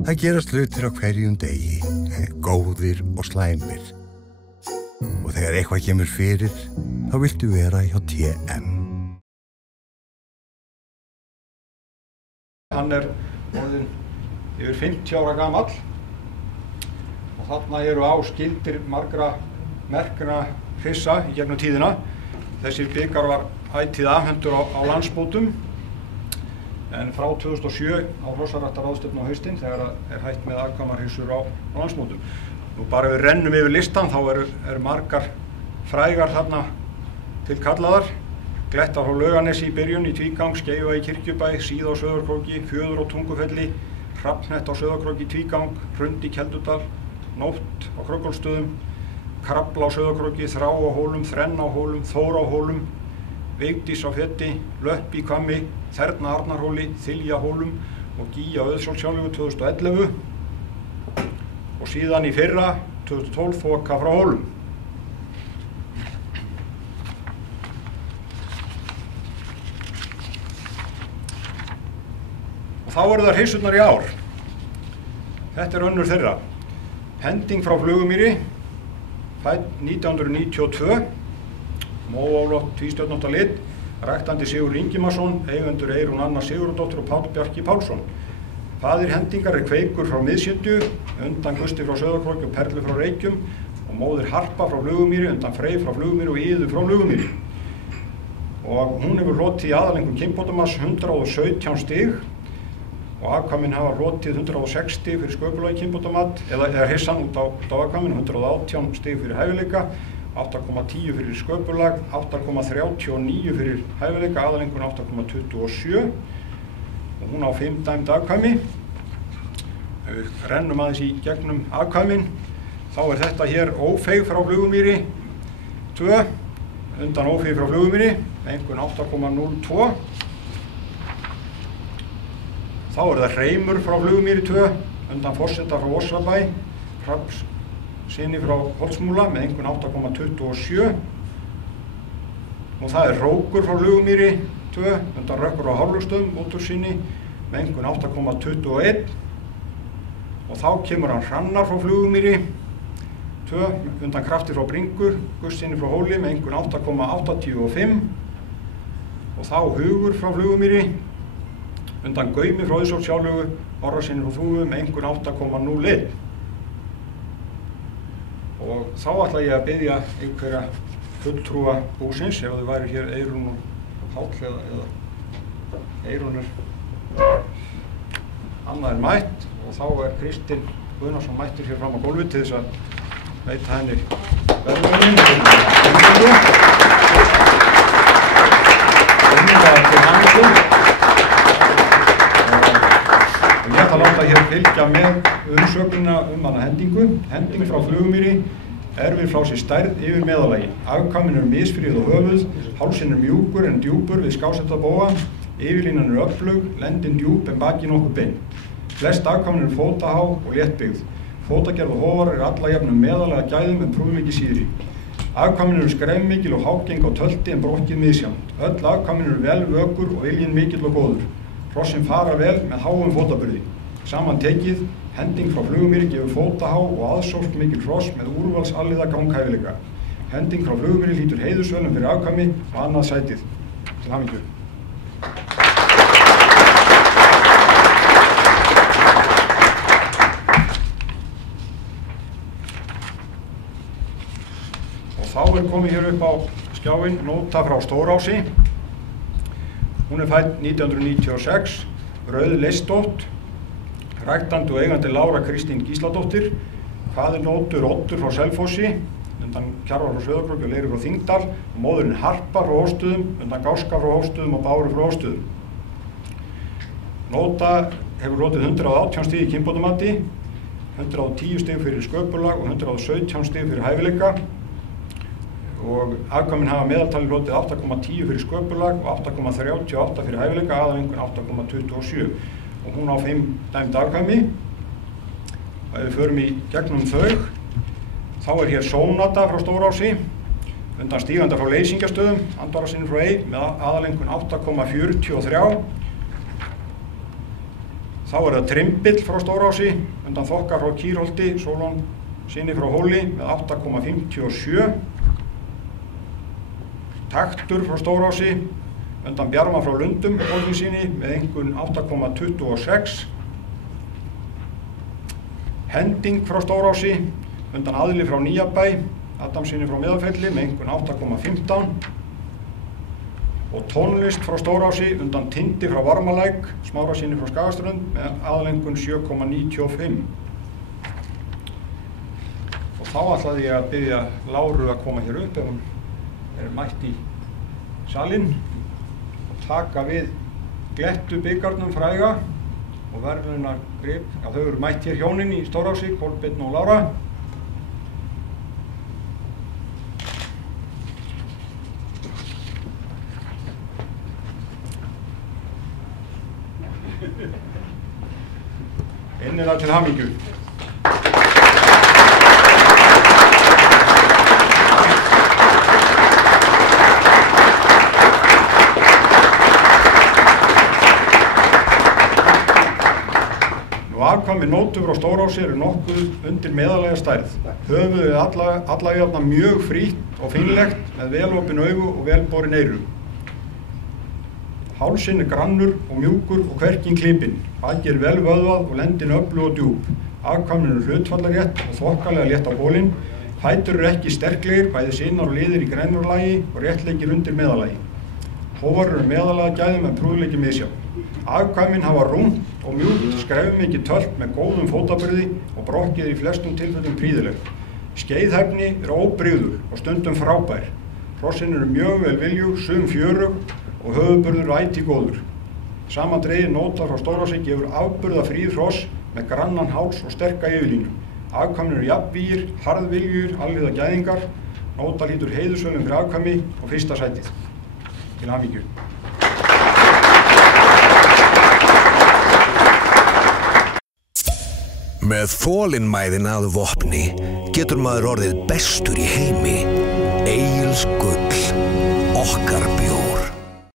Það gerast hlutir á hverjum degi, góðir og slæmir. Og þegar eitthvað kemur fyrir, þá viltu vera hjá TM. Hann orðinn yfir 50 ára gamall og þarna eru áskildir margra merkra hrissa í gegnum tíðina. Þessi bikar var ætíð afhentur á landsmótum en frá 2007 á hrossaræktarráðstefnu á haustinn þegar hætt með afkvæmahrissur á landsmótum. Nú bara við rennum yfir listan þá eru margar frægar þarna til kallaðar. Glettar frá Laugarnesi í byrjun í tvígang, Skeifa í Kirkjubæ, Síða á Sauðárkróki, Fjöður á Tungufelli, Hrafnett á Sauðárkróki í tvígang, Hrund í Keldudal, Nótt á Krókólsstöðum, Krafla á Sauðárkróki, Þrá á Hólum, Þrenn á Hólum, Þór á Hólum, Vigdís á Fetti, Löpp í Hvammi, Þerna Arnarhóli, Þylja á Hólum og Gígja á Auðsólshjáleigu 2011 og síðan í fyrra 2012 Þoka frá Hólum. Og þá eru það hryssurnar í ár. Þetta önnur þeirra. Hending frá Flugumýri, fædd 1992, móálátt tvístjörnótta lit, ræktandi Sigurður Ingimarsson, eigendur Eyrún Anna Sigurðardóttir og Páll Bjarki Pálsson. Faðir Hendingar Kveikur frá Miðsitju, undan Gusti frá Sauðárkróki og Perlu frá Reykjum og móðir Harpa frá Flugumýri, undan Frey frá Flugumýri og Iðu frá Flugumýri. Og hún hefur hlotið í aðalengum kynbótamanns 117 stig og afkvæmin hafa hlotið 106 stig fyrir sköpulagi kynbótamat eða hrissan út á afkvæmin, 118 stig fyrir hæfileika, 8,10 fyrir sköpulag, 8,39 fyrir hæfileika, aðalengun 8,27 og hún á 5 dæmd afkvæmi. Við rennum aðeins í gegnum afkvæmin. Þá þetta hér Ófeig frá Flugumýri 2, undan Ófeig frá Flugumýri, engun 8,02. Þá það Hreimur frá Flugumýri 2, undan Forseta frá Vorsabæ, Hrafns syni frá Holtsmúla með engun 8,27. Og það Rókur frá Flugumýri 2, undan Rökkur á Hárlugsstöðum, Mótursyni með engun 8,21. Og þá kemur hann Hrannar frá Flugumýri 2, undan Krafti frá Bringur, Gussyni frá Hóli með engun 8,85. Og þá Hugur frá Flugumýri, undan Gaumi frá Auðsólshjáleigu, Orrasyni frá Þúfu með engun 8,01. Og þá ætla ég að biðja einhverja fulltrúa búsins, ef þau væri hér Eyrún og Páll eða Eyrún annað mætt og þá Kristinn Guðnason mættur hér fram á gólfið til þess að veita henni verðlaunin. Til hamingju. Ég ætla að láta hér fylgja með umsögnina hana Hendingu. Hending frá Flugumýri við frá sér stærð yfir meðalagi. Afkvæmin misfrið á höfuð, hálsinn mjúkur en djúpur við skásettabóga, yfirlínan öflug, lendin djúp en bakið nokkuð bein. Flest afkvæmin fótahá og léttbyggð. Fótagerð og hófar alla jafnum meðalega gæðum en prúfmikið síðri. Afkvæmin skremmikil og hágeng á tölti en brokkið misjafnt. Öll afkvæmin vel vökur og viljinn mikill og góður. Hrossin fara vel með háum fótaburði. Saman tekið, Hending frá Flugumýri gefur fótahá og aðsókn mikil hross með úrvalsalliða ganghæfileika. Hending frá Flugumýri hlýtur heiðursverðlaun fyrir afkvæmi og annað sætið. Til hamingju. Og þá komið hér upp á skjáinn nóta frá Stórási. Hún fædd 1996, rauð leistótt, ræktandi og eigandi Lára Kristín Gísladóttir, faðir nótur Oddur frá Selfossi, undan Kjarval frá Sauðárkróki og Leiri frá Þingdal, og móðurinn Harpa frá Hóstöðum, undan Gáska frá Hóstöðum og Báru frá Hóstöðum. Nóta hefur hlotið 118 stig í kynbótamati, 110 stig fyrir sköpulag og 117 stig fyrir hæfileika. Og afkvæmin hafa meðaltali hlotið 8,10 fyrir sköpulag og 8,38 fyrir hæfileika, aðalengun 8,27. Og hún á 5 dæmd afkvæmi. Og ef við förum í gegnum þau, þá hér Sónata frá Stórási, undan Stíganda frá Leysingastöðum, Andvarasyni frá Ey með aðalengun 8,43. Þá það Trimbill frá Stórási, undan Þokka frá Kýrholti, Sólon sinni frá Hóli með 8,57. Taktur frá Stórási, undan Bjarma frá Lundum, Hólfinsinni með einkunn 8,26. Hending frá Stórási, undan Aðli frá Nýjabæ, Adamsinni frá Meðalfelli með einkunn 8,15. Og tónlist frá Stórási, undan Tindi frá Varmalæk, Smárasinni frá Skagaströnd með aðlengun 7,95. Og þá ætlaði ég að biðja Láru að koma hér upp ef hún mætt í salinn og taka við Glettu bikarnum fræga og verðlaunagrip. Já, þau eru mætt hér hjónin í Stórási, Kolbeinn og Lára. Innilega til hamingju. Afkvæmi nótur frá Stórási eru nokkuð undir meðallega stærð. Höfuðið er alla jafna mjög frítt og fínlegt með velopin augu og velborin eyru. Hálsinn er grannur og mjúkur og hverginn klipinn. Bakið er vel vöðvað og lendin öflug og djúp. Afkvæmin eru hlutfallarétt og þokkalega létt á bólinn. Fætur eru ekki sterklegir, bæði sinnar og liðir í grænurlagi og réttleikir undir meðallagi. Hófar eru meðallega gæðum en prúðleiki misjafn. Afkvæmin hafa rúmt og mjúkt, skrefmikið tölt með góðum fótaburði og brokkið í flestum tilfellum prýðileg. Skeiðhæfni er óbrigður og stundum frábær. Hrossin eru mjög vel viljug, sum fjörug og höfuðburður ætíð góður. Samandregið nóta frá Stórási gefur afburða fríð hross með grannan háls og sterka yfirlínu. Afkvæmin eru jafnvígir, harðviljugir, alliða gæðingar. Nóta hlýtur heiðursvölum fyrir afkvæmi og fyrsta sætið. Til hamingju. Með þolinmæðina að vopni getur maður orðið bestur í heimi. Egils gull, okkar bjór.